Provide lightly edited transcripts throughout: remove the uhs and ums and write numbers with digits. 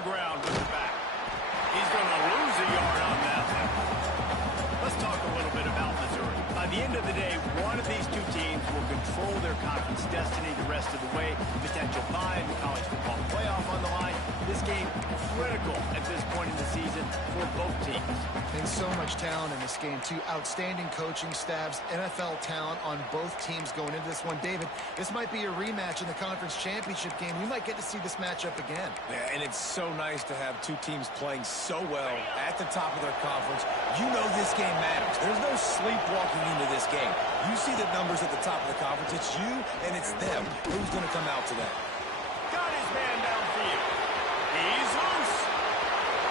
the ground with the back. He's going to lose a yard on that one. Let's talk a little bit about Missouri. By the end of the day, one of these two teams will control their conference destiny the rest of the way. Potential bye in the college football playoff on the line. This game critical at this point in the season for both teams. And so much talent in this game, too. Outstanding coaching staffs, NFL talent on both teams going into this one. David, this might be a rematch in the conference championship game. We might get to see this matchup again. Yeah, and it's so nice to have two teams playing so well at the top of their conference. You know this game matters. There's no sleepwalking into this game. You see the numbers at the top of the conference. It's you and it's them. Who's going to come out today? Got his man downfield. He's loose.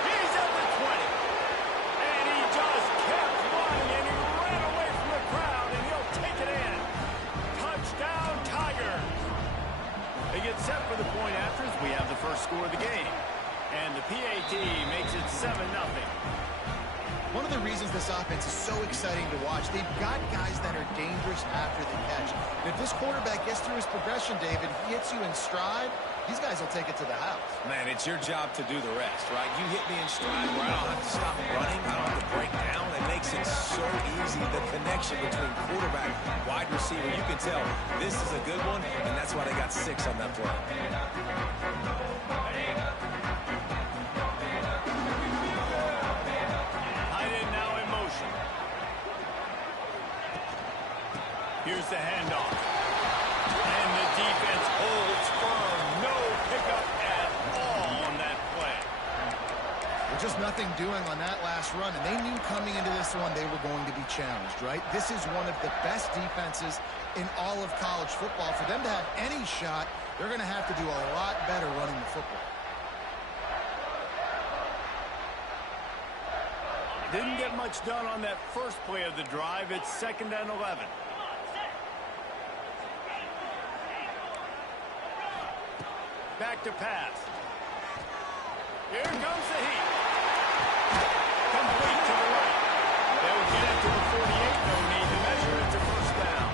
He's at the 20. And he just kept running, and he ran away from the crowd, and he'll take it in. Touchdown, Tigers. They get set for the point afters. We have the first score of the game. And the PAT makes it 7-0. One of the reasons this offense is so exciting to watch, they've got guys that are dangerous after the catch. And if this quarterback gets through his progression, David, he hits you in stride, these guys will take it to the house. Man, it's your job to do the rest, right? You hit me in stride where I don't have to stop running. I don't have to break down. It makes it so easy. The connection between quarterback, wide receiver, you can tell this is a good one, and that's why they got 6 on that play. Here's the handoff. And the defense holds firm. No pickup at all on that play. There's just nothing doing on that last run, and they knew coming into this one they were going to be challenged, right? This is one of the best defenses in all of college football. For them to have any shot, they're going to have to do a lot better running the football. Didn't get much done on that first play of the drive. It's 2nd and 11. Back to pass. Here comes the heat. Complete to the right. They'll get it to the 48. They'll need to measure it to first down.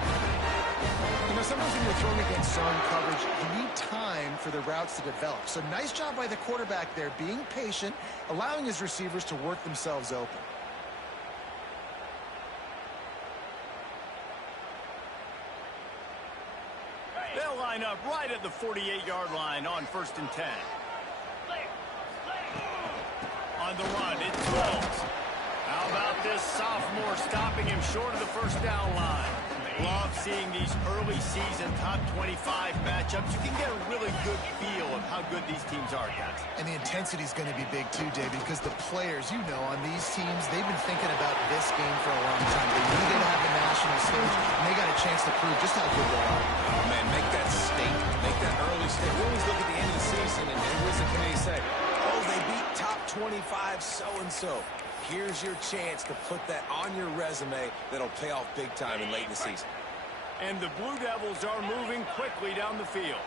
You know, sometimes when you're throwing against zone coverage, you need time for the routes to develop. So nice job by the quarterback there, being patient, allowing his receivers to work themselves open. They'll line up right at the 48-yard line on 1st and 10. On the run, it throws. How about this sophomore stopping him short of the first down line? Love seeing these early season top 25 matchups. You can get a really good feel of how good these teams are, guys. And the intensity is going to be big too, David, because the players, you know, on these teams, they've been thinking about this game for a long time. They knew they'd have the national stage, and they got a chance to prove just how good they are. Oh, man, make that statement. Make that early statement. We always look at the end of the season, and what does the committee say? Oh, they beat top 25 so-and-so. Here's your chance to put that on your resume that'll pay off big time in late in the season. And the Blue Devils are moving quickly down the field.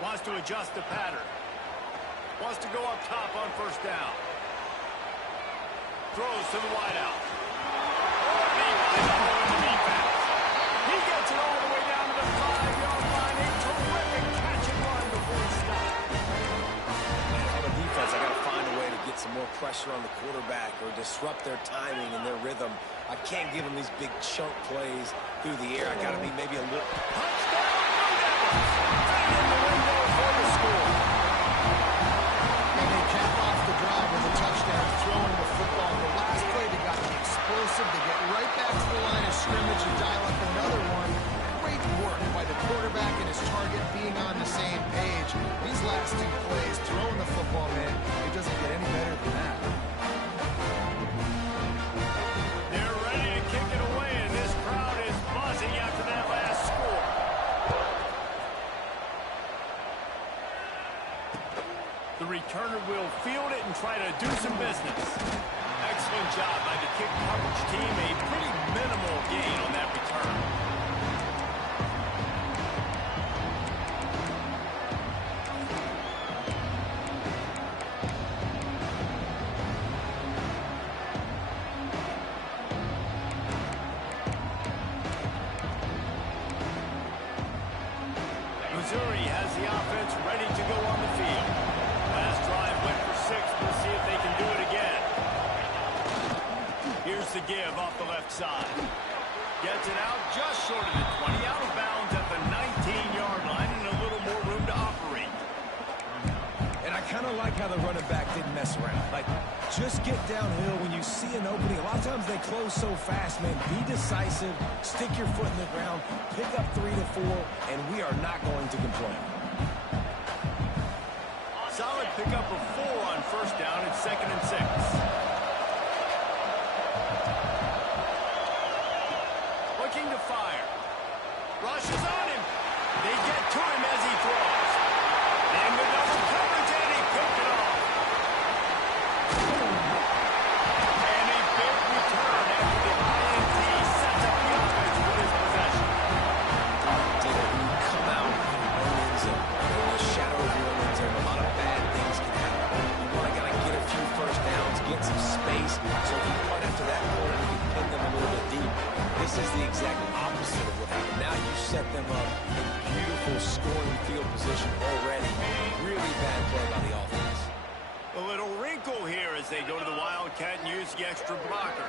Wants to adjust the pattern. Wants to go up top on first down. Throws to the wideout. He gets it all the way down to the 5-yard line. A terrific catch and run before he stopped. On the defense, I got to find a way to get some more pressure on the quarterback or disrupt their timing and their rhythm. I can't give them these big chunk plays through the air. I got to be maybe a little... Touchdown! Right in the window for the score. And they cap off the drive with a touchdown, throwing the football. The last play, they got to be explosive. They get right back to the line of scrimmage and dial up another one. Great work by the quarterback and his target being on the same page. These last 2 plays, throwing the football, man, it doesn't get any better than that. They're ready to kick it away, and this crowd is buzzing after that last score. The returner will field it and try to do some business. Excellent job by the kick coverage team. A pretty minimal gain on that return. Missouri has the offense ready to side. Gets it out just short of the 20, out of bounds at the 19-yard line, and a little more room to operate. And I kind of like how the running back didn't mess around. Like, just get downhill when you see an opening. A lot of times they close so fast, man. Be decisive, stick your foot in the ground, pick up 3 to 4, and we are not going to complain. Solid pickup of 4 on first down at 2nd and 6. Looking to fire. Rushes on him. They get to him as he throws. In the double coverage, and he picked it off. And a big return after the INT sets up the offense with his possession. Come out in your own end zone. In the shadow of your own end zone, a lot of bad things can happen. You want to get a few first downs, get some space, so if you punt after that point, you can pin them a little bit deep. This is the exact opposite of what happened. Now you set them up in beautiful scoring field position already. Really bad play by the offense. A little wrinkle here as they go to the Wildcat and use the extra blocker.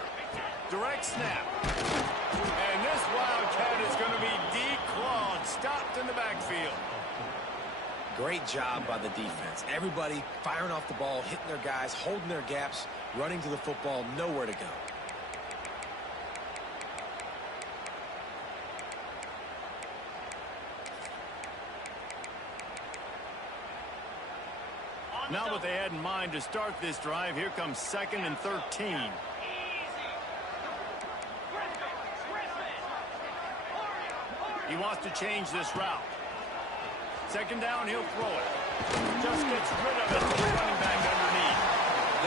Direct snap. And this Wildcat is going to be declawed, stopped in the backfield. Great job by the defense. Everybody firing off the ball, hitting their guys, holding their gaps, running to the football, nowhere to go. Not what they had in mind to start this drive. Here comes 2nd and 13. He wants to change this route. 2nd down, he'll throw it. Just gets rid of it to the running back underneath.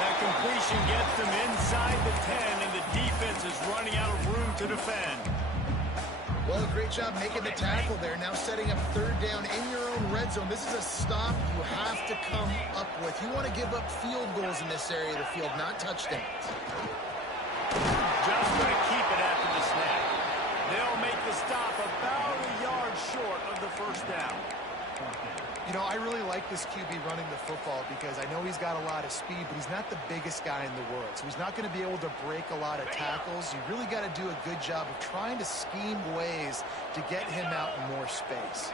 That completion gets them inside the 10, and the defense is running out of room to defend. Well, great job making the tackle there. Now setting up 3rd down in your own red zone. This is a stop you have to come up with. You want to give up field goals in this area of the field, not touchdowns. Just going to keep it after the snap. They'll make the stop about a yard short of the first down. You know, I really like this QB running the football because I know he's got a lot of speed, but he's not the biggest guy in the world. So he's not going to be able to break a lot of tackles. You really got to do a good job of trying to scheme ways to get him out in more space.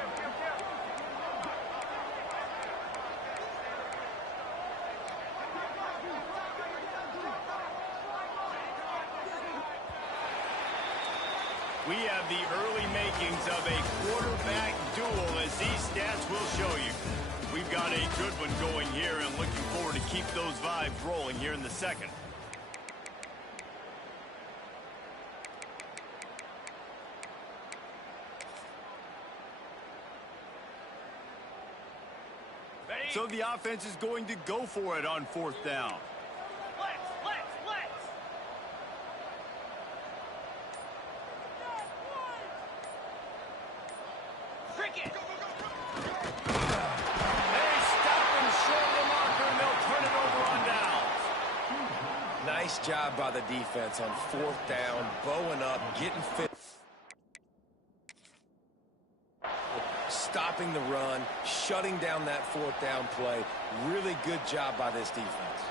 We have the early makings of a quarterback duel, as these stats will show you. We've got a good one going here, and looking forward to keep those vibes rolling here in the second. So the offense is going to go for it on 4th down. Nice job by the defense on 4th down, bowing up, getting fit. Stopping the run, shutting down that 4th down play. Really good job by this defense.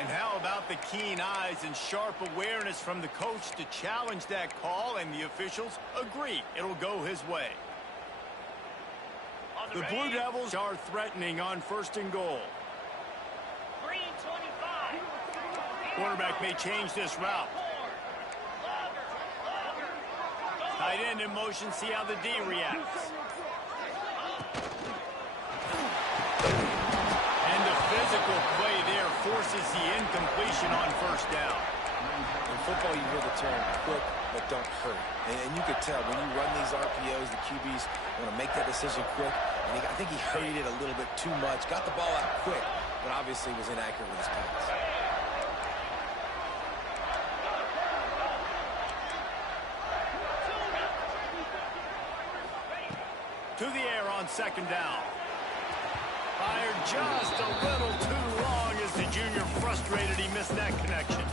And how about the keen eyes and sharp awareness from the coach to challenge that call, and the officials agree it'll go his way. The Blue Devils are threatening on 1st and goal. Green 25. Quarterback may change this route. Tight end in motion, see how the D reacts. And the physical play there forces the incompletion on 1st down. In football, you hear the term quick, but don't hurry. And you could tell when you run these RPOs, the QBs want to make that decision quick. And I think he hurried it a little bit too much. Got the ball out quick, but obviously was inaccurate with his pass. To the air on 2nd down. Fired just a little too long as the junior frustrated he missed that connection.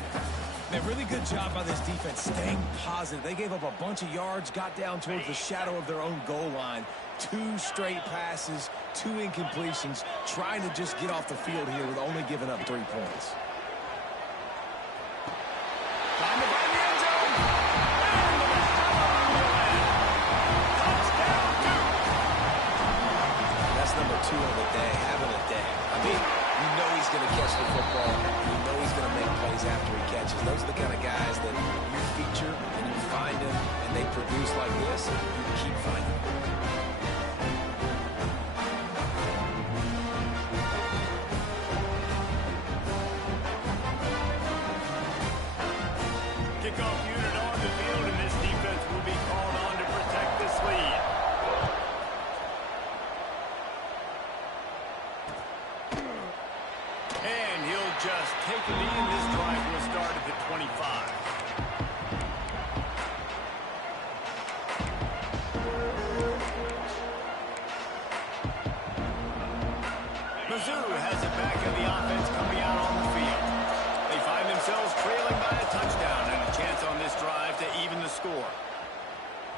Man, really good job by this defense staying positive. They gave up a bunch of yards, got down towards the shadow of their own goal line. 2 straight passes, 2 incompletions, trying to just get off the field here with only giving up 3 points. Time to find the end zone. Touchdown, Duke. That's number 2 on the day, having a day. I mean, you know he's going to catch the football. You know he's going to make plays after he catches. Those are the kind of guys that you feature and you find them and they produce like this, and you keep finding them. Kickoff unit on the field, and this defense will be called on to protect this lead. And he'll just take a knee, and this drive will start at the 25. Mizzou has it back in the offense coming out on the field. They find themselves trailing by a touchdown and a chance on this drive to even the score.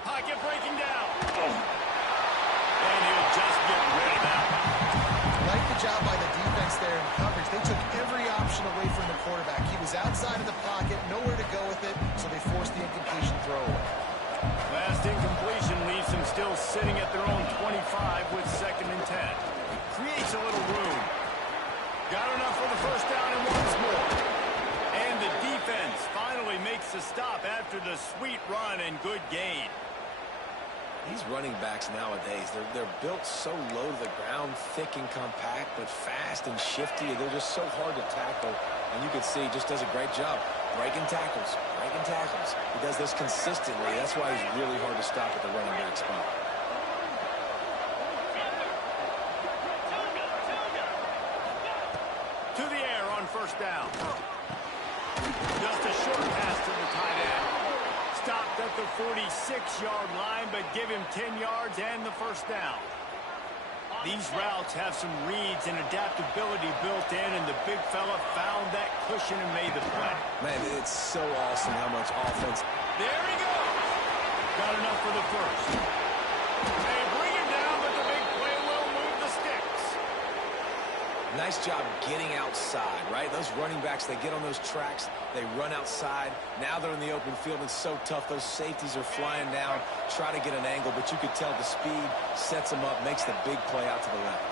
Pocket breaking down. And he'll just get rid of that one. Like the job by the defense there in coverage. They took every option away from the quarterback. He was outside of the pocket, nowhere to go with it, so they forced the incompletion throw away. Last incompletion leaves them still sitting at their own 25 with 2nd and 10. Creates a little room. Got enough for the first down and once more. And the defense finally makes the stop after the sweet run and good gain. These running backs nowadays, they're built so low to the ground, thick and compact, but fast and shifty. They're just so hard to tackle. And you can see he just does a great job breaking tackles, breaking tackles. He does this consistently. That's why he's really hard to stop at the running back spot. To the air on first down. Just a short pass to the tight end. Stopped at the 46-yard line, but give him 10 yards and the first down. These routes have some reads and adaptability built in, and the big fella found that cushion and made the play. Man, it's so awesome how much offense. There he goes. Got enough for the first. They bring him down, but the big play will move the sticks. Nice job getting outside, right? Those running backs, they get on those tracks, they run outside. Now they're in the open field. It's so tough. Those safeties are flying down, try to get an angle, but you could tell the speed sets them up, makes the big play out to the left.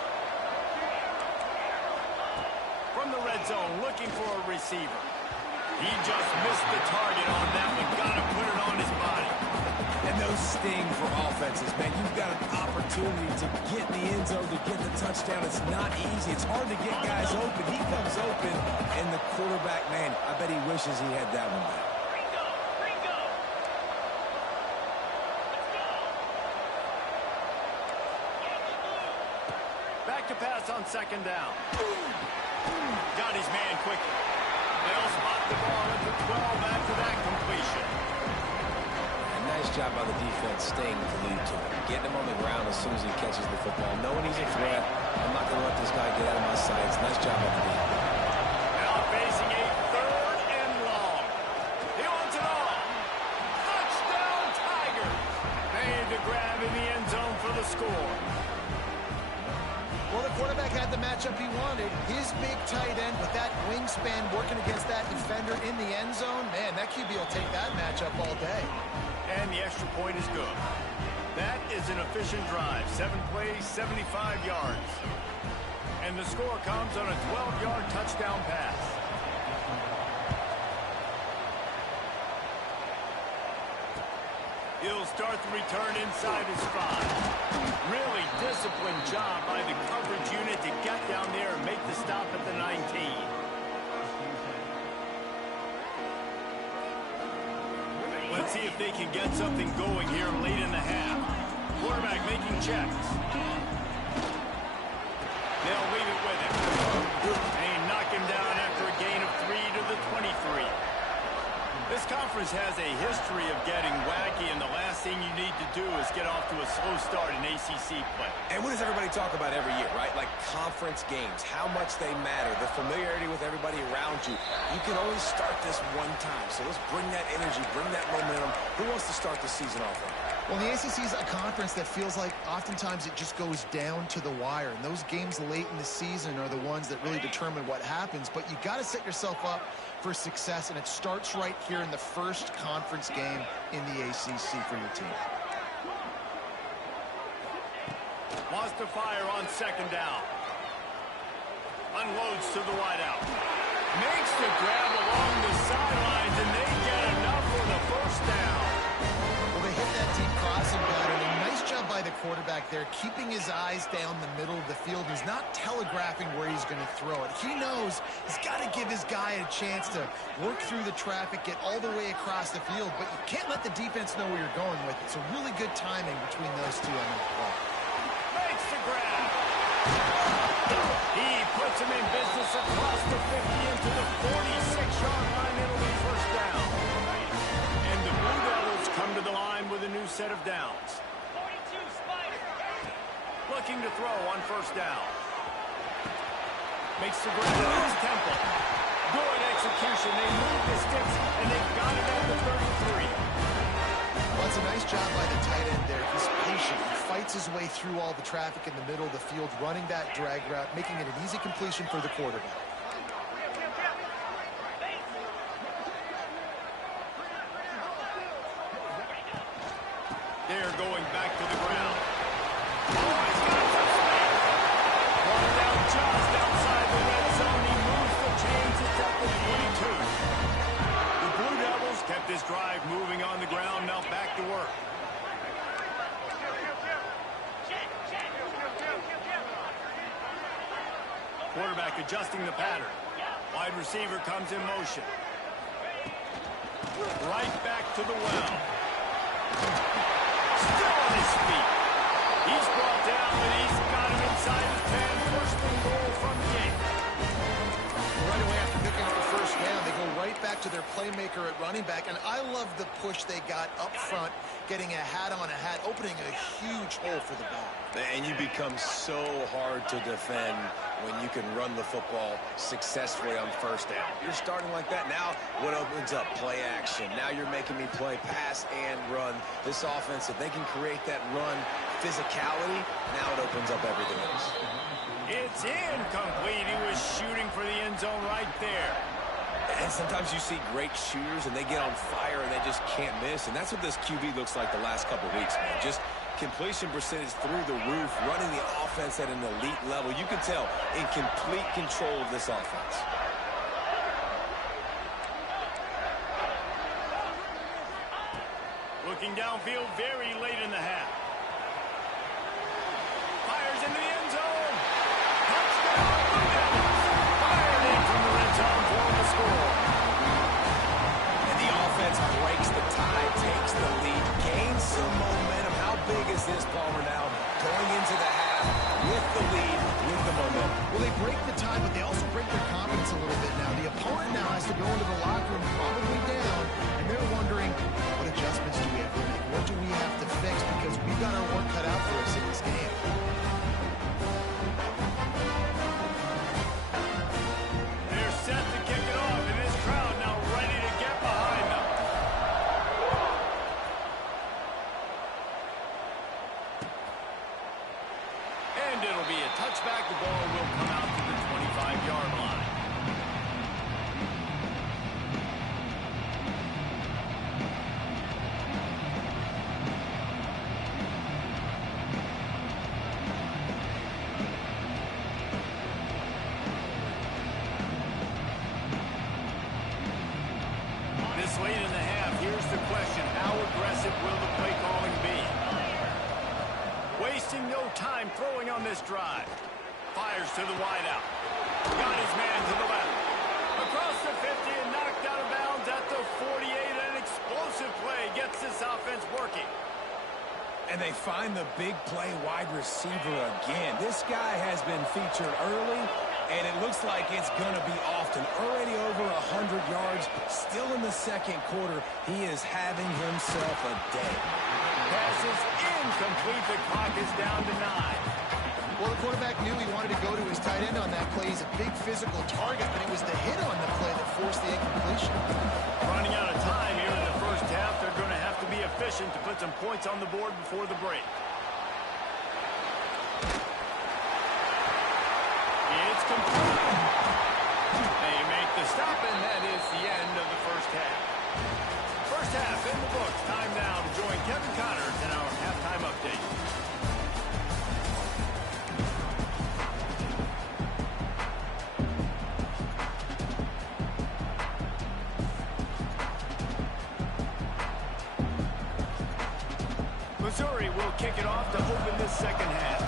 From the red zone, looking for a receiver. He just missed the target on that one. Got to put it on his body. And those sting for offenses, man. You've got an opportunity to get in the end zone, to get the touchdown. It's not easy. It's hard to get guys open. He comes open, and the quarterback, man, I bet he wishes he had that one back. Ringo. Back to pass on 2nd down. Got his man quickly. They'll spot the ball at the 12 after that completion. Nice job by the defense staying with the lead to him. Getting him on the ground as soon as he catches the football. Knowing he's a threat. I'm not going to let this guy get out of my sights. Nice job by the defense. Now facing a 3rd and long. He wants it all. Touchdown, Tigers. Made the grab in the end zone for the score. Well, the quarterback had the matchup he wanted. His big tight end with that wingspan working against that defender in the end zone. Man, that QB will take that matchup all day. And the extra point is good. That is an efficient drive. 7 plays, 75 yards. And the score comes on a 12-yard touchdown pass. He'll start the return inside his 5. Really disciplined job by the coverage unit to get down there and make the stop at the 19. Let's see if they can get something going here late in the half. Quarterback making checks. They'll leave it with him. And knock him down after a gain of 3 to the 23. The This conference has a history of getting wacky, and the last thing you need to do is get off to a slow start in ACC play. And what does everybody talk about every year, right? Like conference games, how much they matter, the familiarity with everybody around you. You can only start this one time, so let's bring that energy, bring that momentum. Who wants to start the season off with? Well, the ACC is a conference that feels like oftentimes it just goes down to the wire. And those games late in the season are the ones that really determine what happens. But you got to set yourself up for success, and it starts right here in the first conference game in the ACC for your team. Wants to fire on second down. Unloads to the wideout. Makes the grab along the sidelines, and they get enough for the first down. Well, they hit that deep crossing pattern. A nice job by the quarterback there, keeping his eyes down the middle of the field. He's not telegraphing where he's going to throw it. He knows he's got to give his guy a chance to work through the traffic, get all the way across the field, but you can't let the defense know where you're going with it. So really good timing between those two on that play. Makes the grab. He puts him in business across the 50 into the 46-yard line. It'll be first down. And the Blue Devils come to the line with a new set of downs. 42 Spider. Looking to throw on first down. Makes the grab at his temple. Good execution. They move the sticks, and they've got it at the 33. Well, it's a nice job by the tight end there. He's patient. He fights his way through all the traffic in the middle of the field, running that drag route, making it an easy completion for the quarterback. They're going back to the ground. Oh, he's got some space. Brought it out just outside the red zone. He moves the chains. It's at the 22. The Blue Devils kept this drive moving on the ground. Now back to work. Quarterback adjusting the pattern. Wide receiver comes in motion. Right back to the well. Still on his feet. He's brought down, but he's got him inside his 10. First and goal from the game. Right away after picking up the first down, they go right back to their playmaker at running back. And I love the push they got up front, getting a hat on a hat, opening a huge hole for the back. And you become so hard to defend when you can run the football successfully on first down. You're starting like that. Now what opens up? Play action. Now you're making me play pass and run. This offense, if they can create that run physicality, now it opens up everything else. It's incomplete. He was shooting for the end zone right there. And sometimes you see great shooters and they get on fire and they just can't miss. And that's what this QB looks like the last couple of weeks, man. Just completion percentage through the roof, running the offense at an elite level. You can tell in complete control of this offense. Looking downfield very late in the half. Fires into the end zone. Touchdown, Blue Devils. Fired in from the red zone for the score. And the offense breaks the tie, takes the lead, gains some momentum. How big is this, Palmer, now going into the half with the lead, with the momentum? Well, they break the tie, but they also break their confidence a little bit now. The opponent now has to go into the locker room probably down, and they're wondering, what adjustments do we have to make? What do we have to fix? Because we've got our work cut out for us in this game. They're set to kick it off, and this crowd now ready to get behind them. And it'll be a touchback. The ball will come out to the 25-yard line. This late in the half, here's the question. How aggressive will the play calling be? Wasting no time throwing on this drive. Fires to the wideout. Got his man to the left. Across the 50 and knocked out of bounds at the 48. An explosive play gets this offense working. And they find the big play wide receiver again. This guy has been featured early And it looks like it's going to be often. Already over 100 yards, still in the second quarter. He is having himself a day. Pass is incomplete. The clock is down to 9. Well, the quarterback knew he wanted to go to his tight end on that play. He's a big physical target, but it was the hit on the play that forced the incompletion. Running out of time here in the first half. They're going to have to be efficient to put some points on the board before the break. It's complete. They make the stop, and that is the end of the first half. First half in the books. Time now to join Kevin Connors in our halftime update. Missouri will kick it off to open this second half.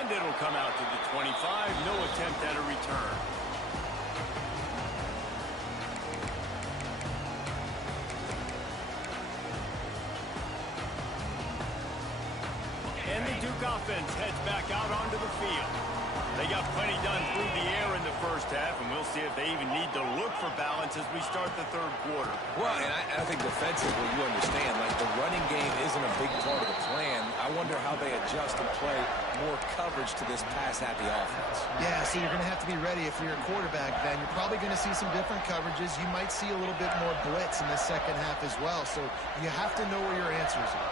And it'll come out to the 25. No attempt at a return. And the Duke offense heads back out onto the field. They got plenty done through the air in the first half, and we'll see if they even need to look for balance as we start the third quarter. Well, and I think defensively, you understand, like the running game isn't a big part of the plan. I wonder how they adjust and play more coverage to this pass-happy offense. Yeah, so you're going to have to be ready if you're a quarterback then. You're probably going to see some different coverages. You might see a little bit more blitz in the second half as well, so you have to know where your answers are.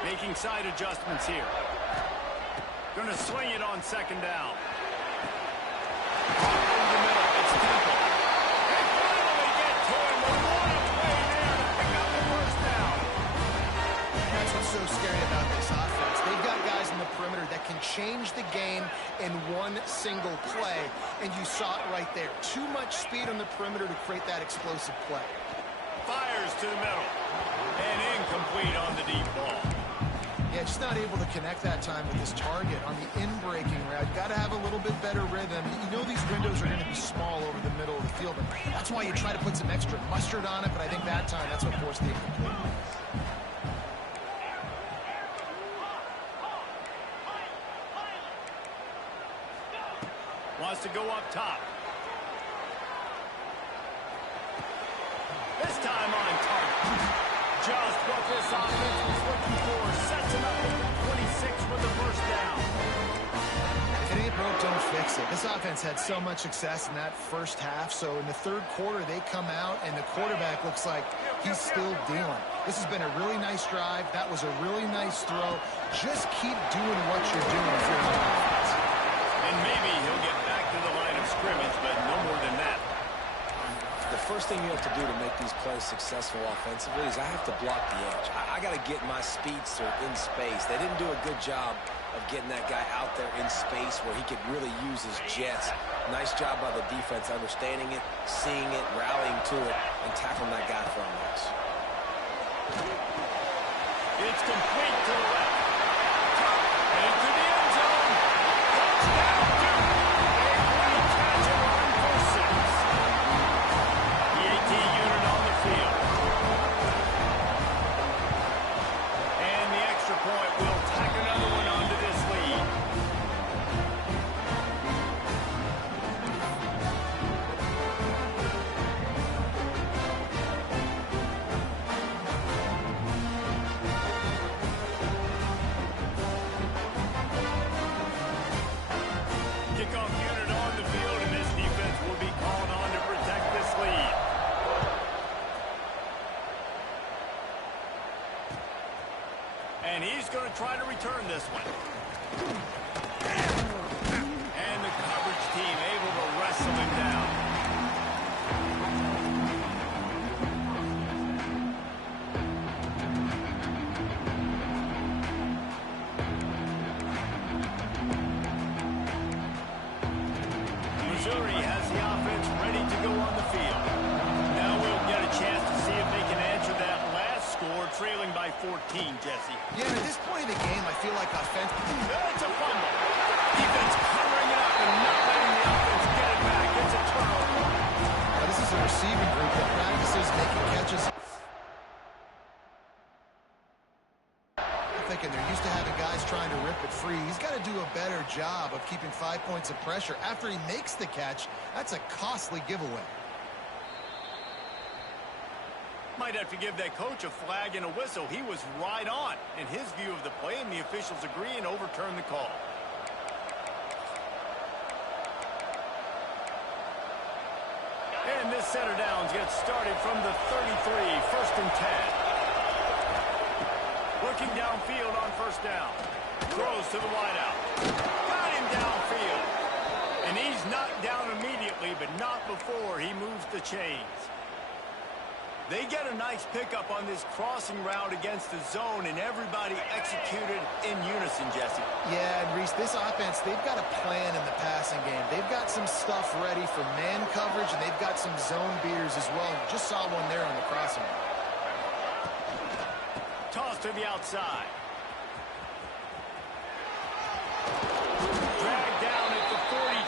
Making side adjustments here. Going to swing it on second down. Over the middle, it's Temple. They finally get to him. What a play there to pick up the first down. That's what's so scary about this offense. They've got guys in the perimeter that can change the game in one single play, and you saw it right there. Too much speed on the perimeter to create that explosive play. Fires to the middle. And incomplete on the deep ball. Yeah, just not able to connect that time with his target on the in-breaking route. Got to have a little bit better rhythm. You know these windows are going to be small over the middle of the field, and that's why you try to put some extra mustard on it, but I think that time that's what forced the incomplete. Wants to go up top. This time on target. Just what this offense was looking for. Sets him up at 26 with the first down. If it ain't broke, don't fix it. This offense had so much success in that first half, so in the third quarter they come out and the quarterback looks like he's still dealing. This has been a really nice drive. That was a really nice throw. Just keep doing what you're doing if you're on offense. And maybe he'll get back to the line of scrimmage, but no more than that. The first thing you have to do to make these plays successful offensively is I have to block the edge. I got to get my speedster in space. They didn't do a good job of getting that guy out there in space where he could really use his jets. Nice job by the defense understanding it, seeing it, rallying to it, and tackling that guy for a loss. It's complete to the left. Into the end zone. Touchdown, Duke. A great catch and run for 6. The 18 unit on the field. And the extra point will tack another one onto this lead. Kickoff unit on the field, and this defense will be called on to protect this lead. And he's going to try to return this one. And the coverage team able to wrestle him down. Missouri has the offense ready to go on the field. Now we'll get a chance to see if they can answer that last score, trailing by 14, Jesse. Yeah, at this point in the game, I feel like offense... It's a fumble. Defense covering it up and not letting the offense get it back. It's a turnover. Now, this is a receiving group that practices making catches. quick, and they're used to having guys trying to rip it free. He's got to do a better job of keeping 5 points of pressure. After he makes the catch, that's a costly giveaway. Might have to give that coach a flag and a whistle. He was right on in his view of the play, and the officials agree and overturn the call. And this set of downs gets started from the 33, 1st and 10. Looking downfield on 1st down. Throws to the wideout. Got him downfield. And he's knocked down immediately, but not before he moves the chains. They get a nice pickup on this crossing route against the zone, and everybody executed in unison, Jesse. Yeah, and Reese, this offense, they've got a plan in the passing game. They've got some stuff ready for man coverage, and they've got some zone beaters as well. You just saw one there on the crossing route. Toss to the outside. Dragged down at the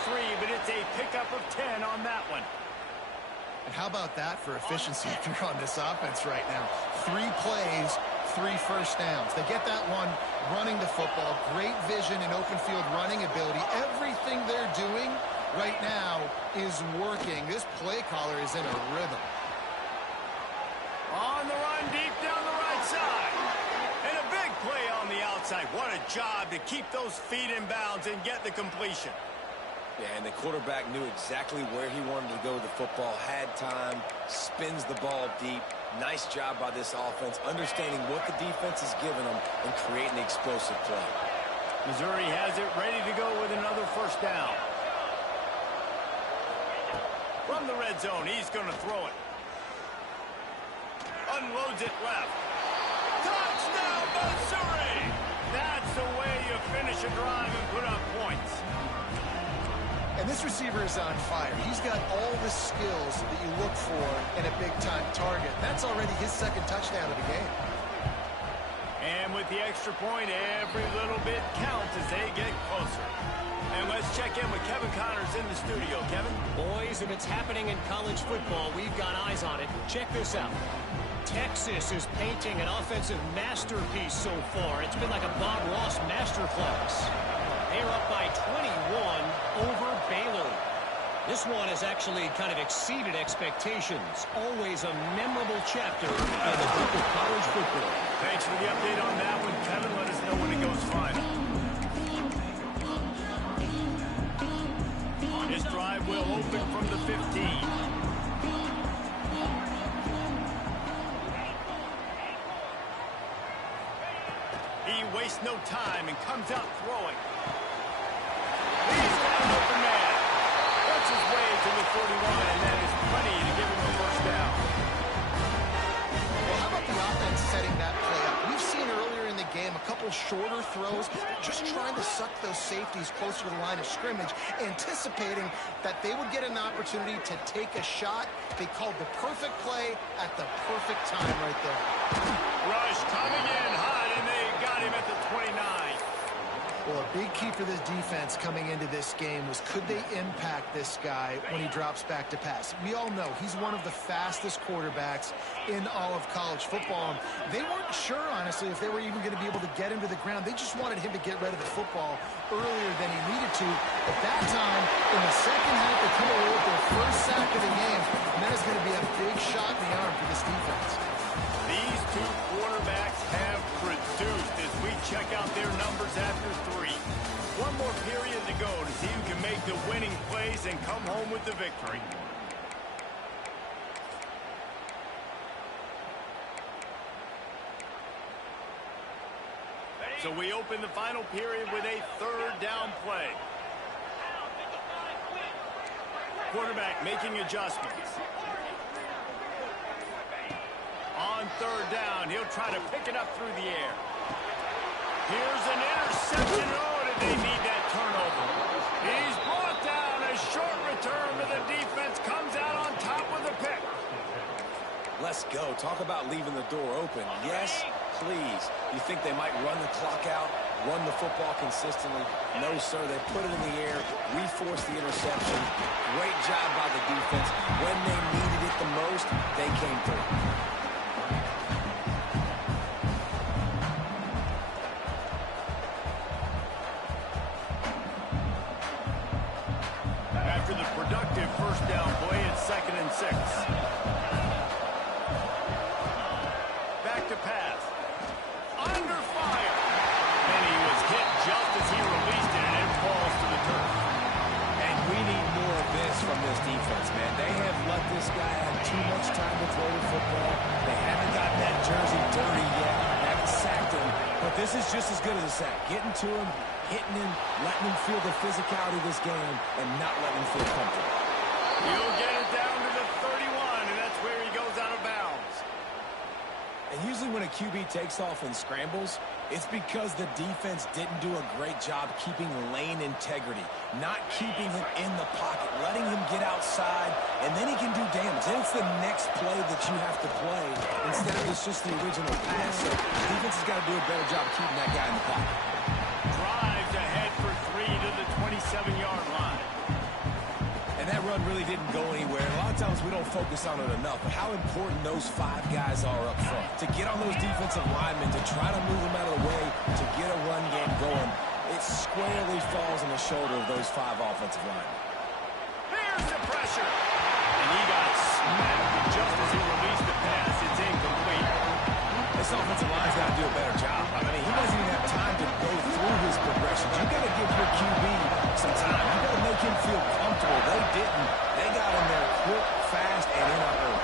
43, but it's a pickup of 10 on that one. And how about that for efficiency if you're on this offense right now? 3 plays, 3 first downs. They get that one running the football, great vision and open field running ability. Everything they're doing right now is working. This play caller is in a rhythm. On the run, deep down the right side. And a big play on the outside. What a job to keep those feet in bounds and get the completion. Yeah, and the quarterback knew exactly where he wanted to go with the football, had time, spins the ball deep. Nice job by this offense, understanding what the defense is giving them and creating an explosive play. Missouri has it ready to go with another 1st down. From the red zone, he's going to throw it. Unloads it left. Touchdown, Missouri! That's the way you finish a drive and put up points. And this receiver is on fire. He's got all the skills that you look for in a big-time target. That's already his 2nd touchdown of the game. And with the extra point, every little bit counts as they get closer. And let's check in with Kevin Connors in the studio. Kevin? Boys, if it's happening in college football, we've got eyes on it. Check this out. Texas is painting an offensive masterpiece so far. It's been like a Bob Ross masterclass. They're up by 21 over Baylor. This one has actually kind of exceeded expectations. Always a memorable chapter in the book of college football. Thanks for the update on that one, Kevin. Let us know when it goes final. This drive will open from the 15. He wastes no time and comes out throwing. He's got an open man. Works his way to the 41, and that is plenty to give him a 1st down. Well, how about the offense setting that play up? We've seen earlier in the game a couple shorter throws, just trying to suck those safeties closer to the line of scrimmage, anticipating that they would get an opportunity to take a shot. They called the perfect play at the perfect time right there. Rush coming in hot, and they got him at the 29. Well, a big key for this defense coming into this game was, could they impact this guy when he drops back to pass? We all know he's one of the fastest quarterbacks in all of college football. They weren't sure, honestly, if they were even going to be able to get him to the ground. They just wanted him to get rid of the football earlier than he needed to. At that time, in the 2nd half, they come away with their 1st sack of the game, and that is going to be a big shot in the arm for this defense. These two quarterbacks have produced as we check out their numbers after 3. One more period to go to see who can make the winning plays and come home with the victory. So we open the final period with a 3rd down play. Quarterback making adjustments. On 3rd down, he'll try to pick it up through the air. Here's an interception. Oh, did they need that turnover? He's brought down. A short return, but the defense comes out on top with a pick. Let's go. Talk about leaving the door open. Yes, please. You think they might run the clock out, run the football consistently? No, sir. They put it in the air. We forced the interception. Great job by the defense. When they needed it the most, they came through. 30 yet. Haven't sacked him, but this is just as good as a sack. Getting to him, hitting him, letting him feel the physicality of this game, and not letting him feel comfortable. He'll get it down to the 31, and that's where he goes out of bounds. And usually when a QB takes off and scrambles, it's because the defense didn't do a great job keeping lane integrity, not keeping him in the pocket, letting him get outside, and then he can do damage. Then it's the next play that you have to play instead of it's just the original pass. So the defense has got to do a better job keeping that guy in the pocket. Drives ahead for 3 to the 27-yard line. And that run really didn't go anywhere. A lot of times we don't focus on it enough, but how important those 5 guys are up front. To get on those defensive linemen, to try to move them out of the way, to get a run game going, it squarely falls on the shoulder of those 5 offensive linemen. Here's the pressure. And he got smacked just as he released the pass. It's incomplete. This offensive line's got to do a better job. I mean, he doesn't even have time to go through his progressions. You got to give your QB some time. You got to make him feel comfortable. They didn't. They got him there quick, fast, and in a hurry.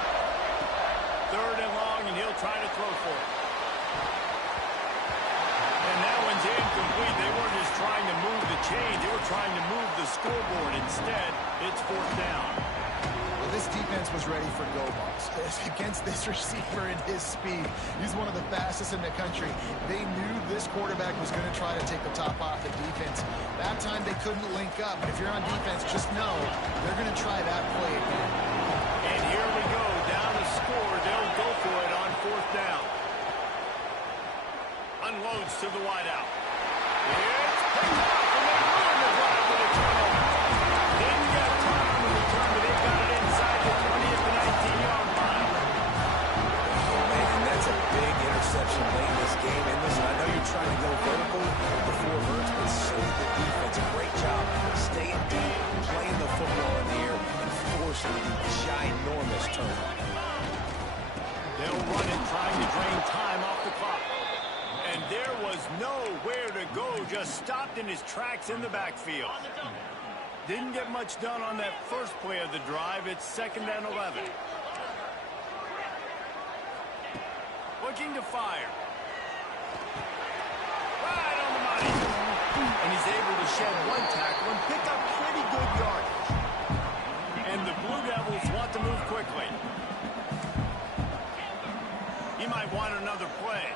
3rd and long, and he'll try to throw for it. And that one's incomplete. They weren't just trying to move the chains. They were trying to move the scoreboard. Instead, it's 4th down. Well, this defense was ready for go balls. Against this receiver and his speed, he's one of the fastest in the country. They knew this quarterback was going to try to take the top off the defense. That time they couldn't link up, but if you're on defense, just know they're going to try that play again. And here we go, down to score. They'll go for it on 4th down. Unloads to the wideout. It's picked off, and they ruin the drive with a turnover. Didn't get time on the return, but they've got it inside the 20 at the 19-yard line. Oh, man, and that's a big interception late in this game. And listen, I know you're trying to go vertical before verts, but so did the defense. A great job staying deep, playing the football in the air, and forcing the ginormous turnover. They'll run it, trying to drain time off the clock. And there was nowhere to go, just stopped in his tracks in the backfield. Didn't get much done on that first play of the drive. It's 2nd and 11. Looking to fire. Right on the money. And he's able to shed 1 tackle and pick up pretty good yardage. And the Blue Devils want to move quickly. He might want another play.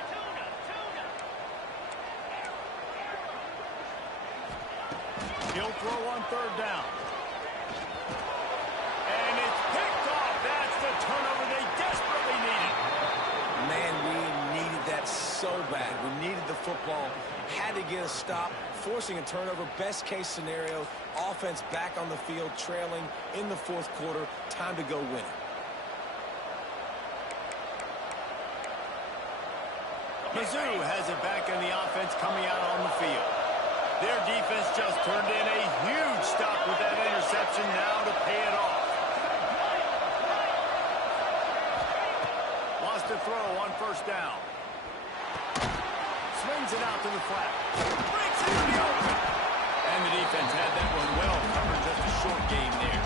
He'll throw on 3rd down. And it's picked off. That's the turnover they desperately needed. Man, we needed that so bad. We needed the football. Had to get a stop. Forcing a turnover. Best case scenario. Offense back on the field, trailing in the 4th quarter. Time to go win it. Mizzou has it back in the offense coming out on the field. Their defense just turned in a huge stop with that interception now to pay it off. Wants to throw on 1st down. Swings it out to the flat. Breaks it in the open. And the defense had that one well covered. Just a short game there.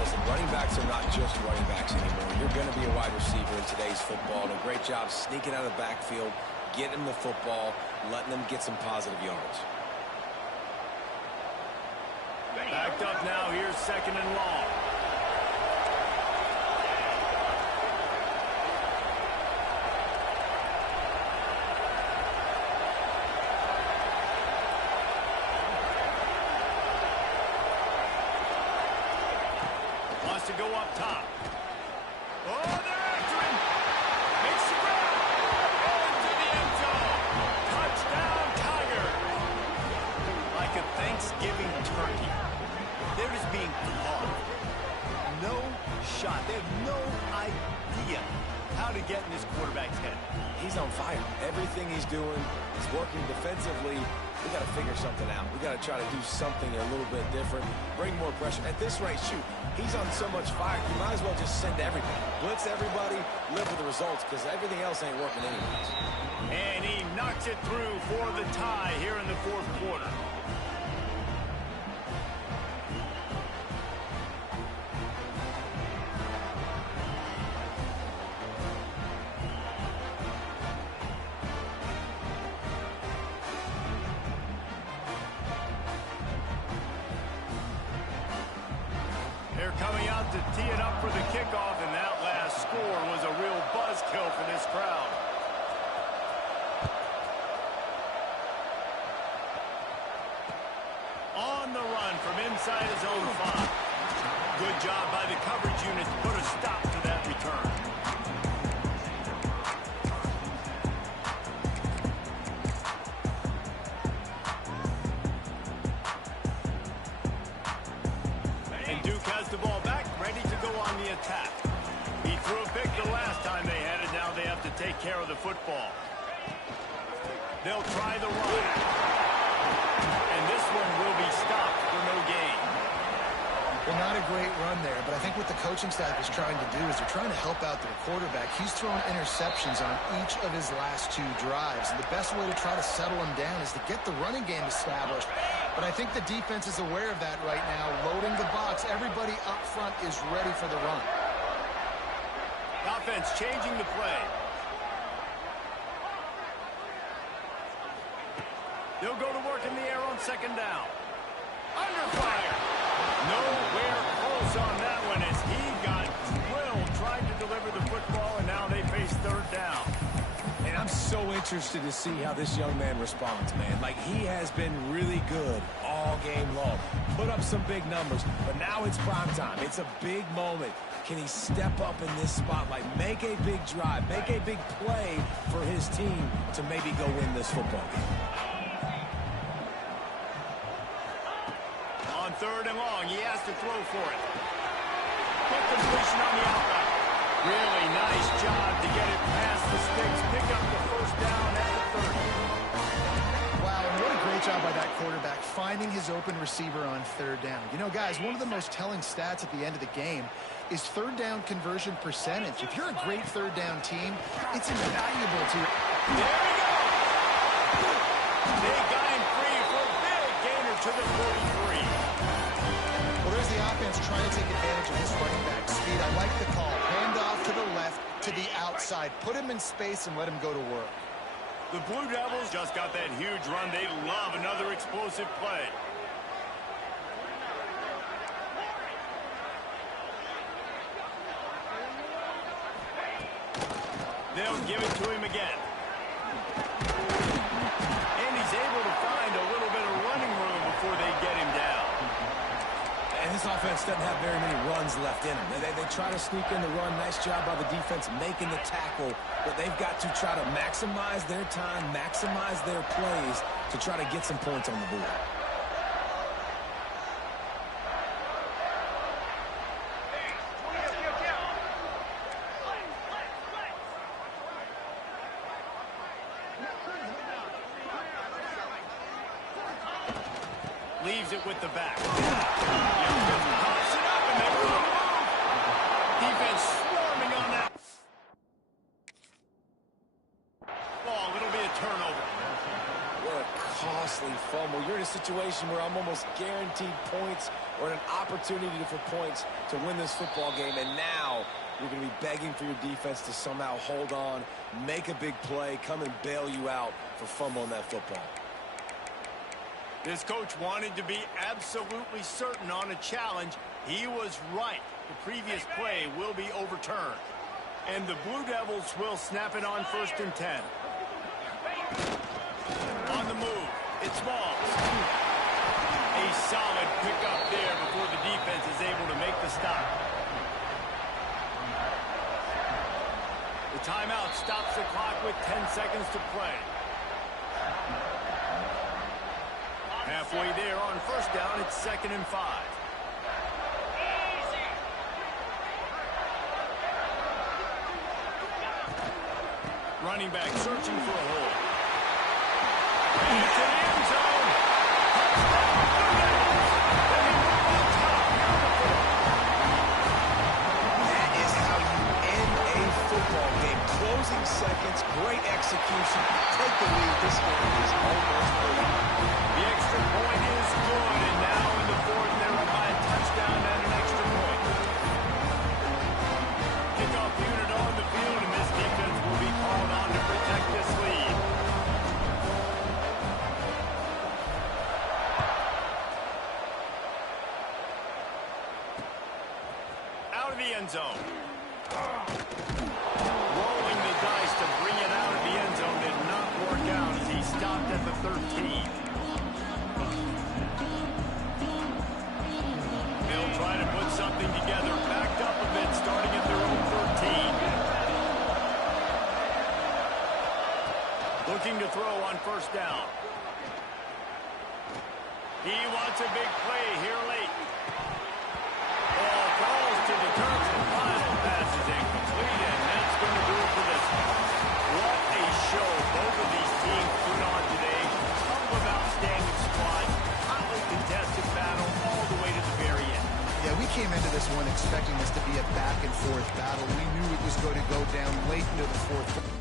Listen, running backs are not just running backs anymore. You're going to be a wide receiver in today's football. And a great job sneaking out of the backfield, getting them the football, letting them get some positive yards. Backed up now. Here's 2nd and long. Wants to go up top. Oh, they're after him. Makes the grab. Into the end zone. Touchdown, Tigers. Like a Thanksgiving turkey. They're just being caught. No shot. They have no idea how to get in this quarterback's head. He's on fire. Everything he's doing is working defensively. We got to figure something out. We got to try to do something a little bit different. Bring more pressure. At this rate, shoot, he's on so much fire. You might as well just send everything. Blitz everybody, live with the results, because everything else ain't working anyways. And he knocks it through for the tie here in the 4th quarter. coming out to tee it up for the kickoff, and that last score was a real buzzkill for this crowd. On the run from inside his own 5. Good job by the coverage unit to put a stop to that return. And Duke has the ball back, ready to go on the attack. He threw a pick the last time they had it. Now they have to take care of the football. They'll try the run. And this one will be stopped for no gain. Well, not a great run there, but I think what the coaching staff is trying to do is they're trying to help out their quarterback. He's thrown interceptions on each of his last 2 drives, and the best way to try to settle him down is to get the running game established. But I think the defense is aware of that right now, loading the box. Everybody up front is ready for the run. Offense changing the play. They'll go to work in the air on second down. Under fire. Nowhere close on that one as he got drilled trying to deliver the football, and now they face third down. And I'm so interested to see how this young man responds, man. Like, he has been really good all game long. Put up some big numbers, but now it's prime time. It's a big moment. Can he step up in this spotlight, make a big drive, make a big play for his team to maybe go win this football game? On third and long, he has to throw for it. Quick completion on the outlet. Really nice job to get it past the sticks, pick up the first down at the 30. Wow, and what a great job by that quarterback, finding his open receiver on third down. You know, guys, one of the most telling stats at the end of the game is third down conversion percentage. If you're a great third down team, it's invaluable to... There we go! They got him free for a big gainer to the 43. Well, there's the offense trying to take advantage of this running back speed. I like the call. Hand off to the left, to the outside. Put him in space and let him go to work. The Blue Devils just got that huge run. They love another explosive play. They'll give it to him again. And he's able to find a little bit of running room before they get him down. And this offense doesn't have very many runs left in them. They try to sneak in the run. Nice job by the defense making the tackle. But they've got to try to maximize their time, maximize their plays to try to get some points on the board. Leaves it with the back. Pops it up, and they were on the move. Defense swarming on that ball. It'll be a turnover. What a costly fumble. You're in a situation where I'm almost guaranteed points or an opportunity for points to win this football game, and now you're going to be begging for your defense to somehow hold on, make a big play, come and bail you out for fumbling that football. This coach wanted to be absolutely certain on a challenge. He was right. The previous play will be overturned. And the Blue Devils will snap it on 1st and 10. On the move, it's Smalls. A solid pickup there before the defense is able to make the stop. The timeout stops the clock with 10 seconds to play. Halfway there on 1st down, it's 2nd and 5. Running back searching for a hole. And it's in the end zone. That is how you end a football game. Closing seconds, great execution. Take the lead. This game is almost over. The extra point is good, and now in the 4th, they're up by a touchdown and an extra point. Kickoff unit on the field, and this defense will be called on to protect this lead. stopped at the 13. They'll try to put something together, backed up a bit, starting at their own 13. Looking to throw on first down. He wants a big play here late. Ball falls to the turf. The final pass is incomplete, and that's going to do it for this one. What a show both of these teams put on today. Couple of outstanding squads. Hotly contested battle all the way to the very end. Yeah, we came into this one expecting this to be a back-and-forth battle. We knew it was going to go down late into the fourth.